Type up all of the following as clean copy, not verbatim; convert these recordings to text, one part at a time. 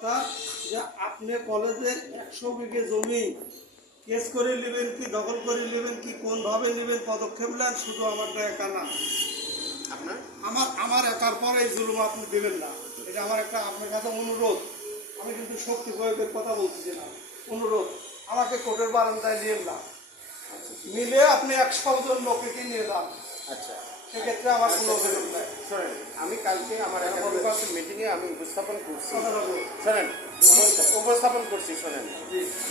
কথা যে আপনি কলেজে 100 বিঘে জমি কেস করে নেবেন কি দখল করে নেবেন কি কোনভাবে নেবেন পদক্ষেপ নেন, শুধু আমার একা না, আপনার আমার একার পর এই জুলুম আপনি দেবেন না। এটা আমার একটা আপনার কাছে অনুরোধ। আমি কিন্তু শক্তি প্রয়োগের কথা বলতেছি না, অনুরোধ। আমাকে কোর্টের বারান্দায় নিয়ে না, মিলে আপনি 100 জন লোককে নিয়ে যান। আচ্ছা, সেক্ষেত্রে আমার কোনো অভিযোগ নাই। শোনেন, আমি কালকে আমার মিটিংয়ে আমি উপস্থাপন করছি, শোনেন উপস্থাপন করছি, শোনেন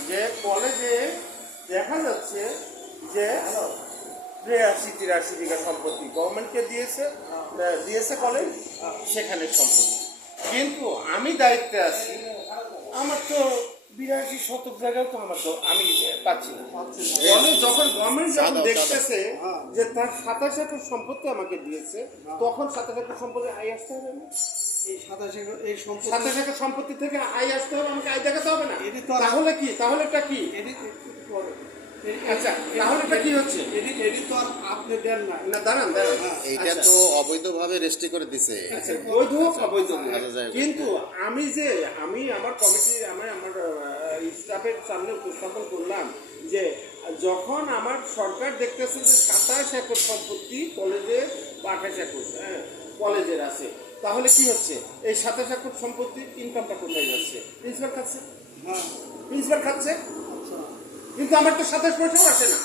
যে কলেজে দেখা যাচ্ছে যে 83-83 বিঘা সম্পত্তি গভর্নমেন্টকে দিয়েছে কলেজ, সেখানে সম্পত্তি, কিন্তু আমি দায়িত্বে আছি, আমার তো 82 শতক জায়গাও তো আমার তো আমি পাচ্ছি না। যখন গভর্নমেন্ট যখন দেখতেছে যে তার 27 একর সম্পত্তি আমাকে দিয়েছে, তখন 27 একর সম্পত্তি আয় আসতে হবে না? এই 27 একর সম্পত্তি থেকে আয় আসতে হবে, আমাকে আয় দেখাতে হবে না? তাহলে কি, তাহলে এটা কি? আচ্ছা, তাহলে এটা কি হচ্ছে? এটি তো আর আপনি দেন না। না, দাঁড়ান দাঁড়ান, এইটা তো অবৈধভাবে রেজিস্ট্রি করে দিছে। বৈধ হোক অবৈধ, কিন্তু আমি আমার কমিটি আমার স্টাফের সামনে উপস্থাপন করলাম যে যখন আমার সরকার দেখতেছে যে 27 একর সম্পত্তি কলেজে 28 একর কলেজের আছে, তাহলে কি হচ্ছে? এই 27 একর সম্পত্তির ইনকামটা কোথায় যাচ্ছে? প্রিন্সিপাল খাচ্ছে, প্রিন্সিপাল খাচ্ছে, কিন্তু আমার তো 27 পয়সাও আসে না।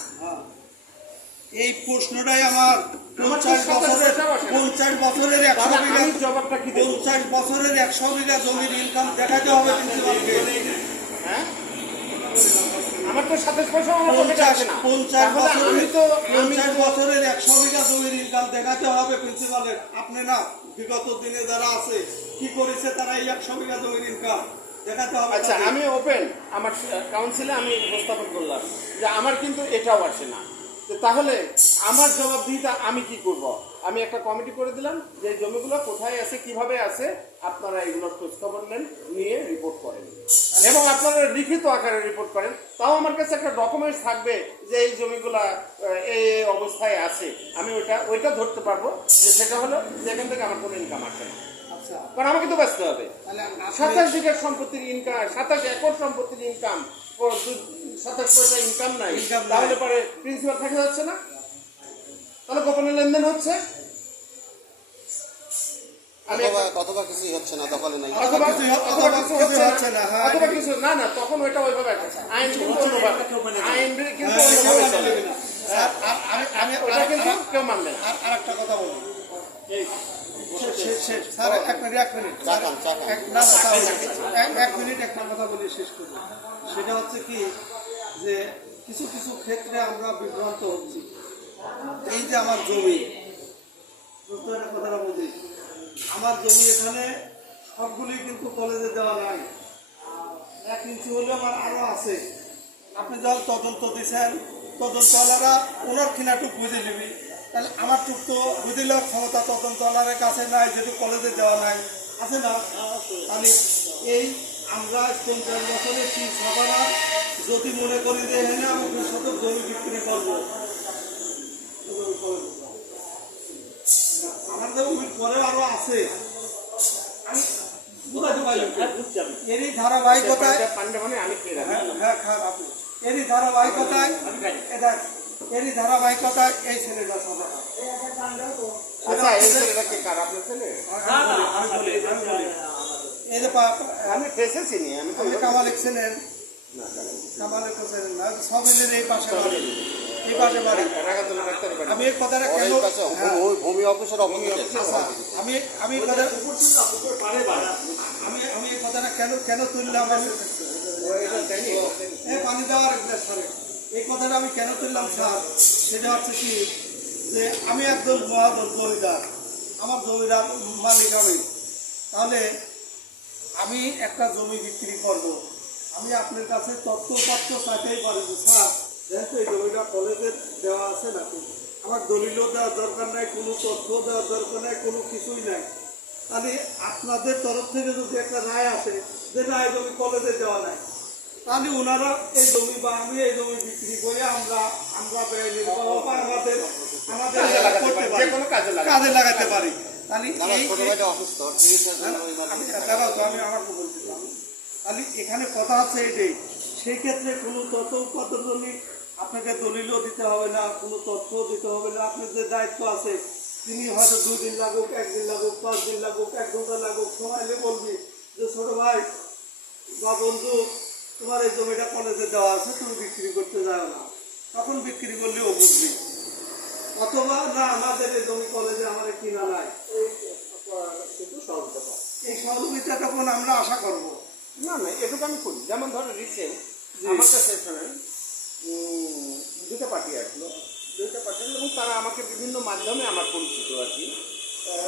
এই প্রশ্নটাই আমার 50 বছরের 100 বিঘা জবাবটা কি দেব? 50 বছরের 100 বিঘা জমির ইনকাম দেখাতে হবে প্রিন্সিপালকে। হ্যাঁ, আমার তো 27 পয়সাও আমার পকেটে আসে না। 50 বছরের 100 বিঘা জমির ইনকাম দেখাতে হবে প্রিন্সিপালের। আপনি না, বিগত দিনে যারা আছে কি করেছে তারা এই 100 বিঘা জমির ইনকাম দেখাতে হবে। আচ্ছা, আমি ওপেন আমার কাউন্সিলে আমি উপস্থাপন করলাম যে আমার কিন্তু এটাও আসে না, তাহলে আমার জবাবদিহিতা আমি কি করব? আমি একটা কমিটি করে দিলাম যে জমিগুলো কোথায় আছে, কিভাবে আছে, আপনারা এগুলোর খোঁজখবর নেন, নিয়ে রিপোর্ট করেন, এবং আপনারা লিখিত আকারে রিপোর্ট করেন। তাও আমার কাছে একটা ডকুমেন্টস থাকবে যে এই জমিগুলা এই অবস্থায় আছে, আমি ওইটা ধরতে পারবো যে সেটা হলো যেখান থেকে আমার কোনো ইনকাম আসে না। কারণ আমাকে তো ব্যস্ত হবে। 27 বিঘার সম্পত্তির ইনকাম, 27 একর সম্পত্তির ইনকাম, 27 পয়সা ইনকাম নাই, তাহলে পরে প্রিন্সিপাল থাকা যাচ্ছে না, তাহলে গোপনে লেনদেন হচ্ছে, অথবা কিছুই হচ্ছে না, দখলে নাই, অথবা কিছু হচ্ছে না, অথবা কিছু না, তখন ওইটা ওইভাবে আইন কিন্তু অন্যভাবে, আইন কিন্তু অন্যভাবে চলে, ওটা কিন্তু কেউ মানবে না। আর একটা কথা বলুন, স্যার এক মিনিট একটা কথা বলি শেষ করবো। সেটা হচ্ছে কি যে কিছু কিছু ক্ষেত্রে আমরা বিভ্রান্ত হচ্ছি। এই যে আমার জমি, কথাটা বলি, আমার জমি এখানে সবগুলি কিন্তু কলেজে দেওয়া নাই, 1 ইঞ্চি হলে আমার আরো আছে। আপনি যখন তদন্ত দিচ্ছেন, তদন্তওয়ালারা ওনার কিনাটুক বুঝে নিবি, তাহলে আমার টুক তো বুঝে নেওয়ার ক্ষমতা তদন্তওয়ালারের কাছে নাই, যেহেতু কলেজে দেওয়া নাই, আছে না? তাহলে এই আমরা 50 বছরের কি সবারা যদি মনে করি যে এখানে আমি 2 শতক জমি বিক্রি করবো, আমার জমি পরে আরো আছে, আমি বুঝাতে পারি। এরই ধারাবাহিকতায় এই ছেলেটা সবাই কামালিক ছিলেন, কামালিক ছিলেন না, সব মিলে এই পাশে বাড়ি, এই পাশে বাড়ি। আমি এই কথাটা কেন ভূমি অফিসের আমি এই কথাটা কেন তুললাম, পানি দেওয়ার এই কথাটা আমি কেন তুললাম স্যার, সেটা হচ্ছে কি যে আমি একজন মহাজন জমিদার, আমার জমিদার মালিক আমি, তাহলে আমি একটা জমি বিক্রি করব, আমি আপনার কাছে তথ্যপত্র চাইতেই পারি যে স্যার যেহেতু এই জমিটা কলেজে দেওয়া আছে নাকি, আমার দলিলও দেওয়ার দরকার নাই, কোনো তথ্য দেওয়ার দরকার নাই, কোনো কিছুই নাই। তাহলে আপনাদের তরফ থেকে যদি একটা রায় আসে যে না এই জমি কলেজে দেওয়া নাই, তাহলে ওনারা এই জমি বা আমি এই জমি বিক্রি করে আমরা ব্যয় নির্বাহ বা আমাদের কাজে লাগাতে পারি। তাহলে আমি আমাকে বলছিলাম খালি এখানে কথা আছে এটাই, সেই ক্ষেত্রে কোনো তথ্য উপাত্তর জন্য আপনাকে দলিলও দিতে হবে না, কোনো তথ্যও দিতে হবে না। আপনার যে দায়িত্ব আছে তিনি হয়তো 2 দিন লাগুক, 1 দিন লাগুক, 5 দিন লাগুক, 1 ঘন্টা লাগুক, সময় হলে বলবি যে ছোট ভাই বা বন্ধু তোমার এই জমিটা কলেজে দেওয়া আছে, তুমি বিক্রি করতে যাও না। তখন বিক্রি করলেও বুঝবি, অথবা না আমাদের এই জমি কলেজে আমার কিনা নাই, কিন্তু সহযোগিতা পাবো। এই সহযোগিতা তখন আমরা আশা করব। না না, এটুকু আমি করি। যেমন ধরো রিসেন্ট জি। আমার কাছে এখানে দুটো পার্টি আসলো এবং তারা আমাকে বিভিন্ন মাধ্যমে আমার পরিচিত আর কি,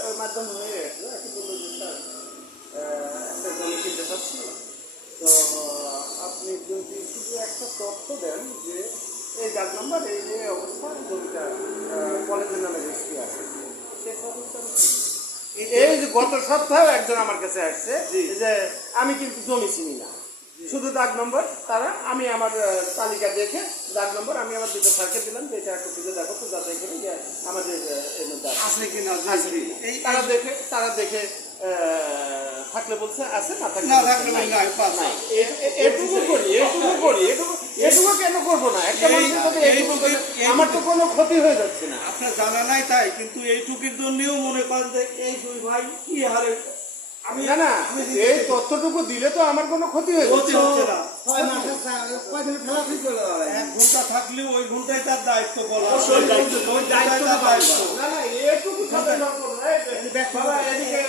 ওই মাধ্যমে হয়ে আসলো। একটু বললো যে স্যার একটা জমি কিনতে চাচ্ছি, তো আপনি যদি শুধু একটা তথ্য দেন যে এই ডাক নাম্বার, এই যে অবস্থা, জমিটা কলেজের নামে রেজিস্ট্রি আছে, সেই সহযোগিতা আমি করি। এই যে গত সপ্তাহে একজন আমার কাছে আসছে যে আমি কিন্তু জমি চিনি না, শুধু দাগ নম্বর, তারা আমি আমার তালিকা দেখে দাগ নম্বর আমি আমার দুটো স্যারকে দিলাম যে এটা একটা তুলে দেখো তো যাচাই করে যে আমাদের এর মধ্যে আছে কিনা আছে কিনা। এই তারা দেখে থাকলে বলছে আছে, না থাকলে না থাকলে নাই। নাই, পাস। নাই। এটুকু করি, এটুকু কেন করবো না? একটা মানুষের যদি এটুকু করে, আমার তো কোনো ক্ষতি হয়ে যাচ্ছে না। আপনার জানা নাই তাই, কিন্তু এইটুকুর জন্যও মনে করেন যে এই 2 ভাই কি হারে আমি না এই তথ্যটুকু দিলে তো আমার কোনো ক্ষতি হয়ে ক্ষতি যাচ্ছে। হচ্ছে না। 1 ঘন্টা থাকলেও ওই ঘন্টায় তার দায়িত্ব বলা, ওই দায়িত্ব তার দায়িত্ব। না এটুকু সাথে না করো, বাবা এদিকে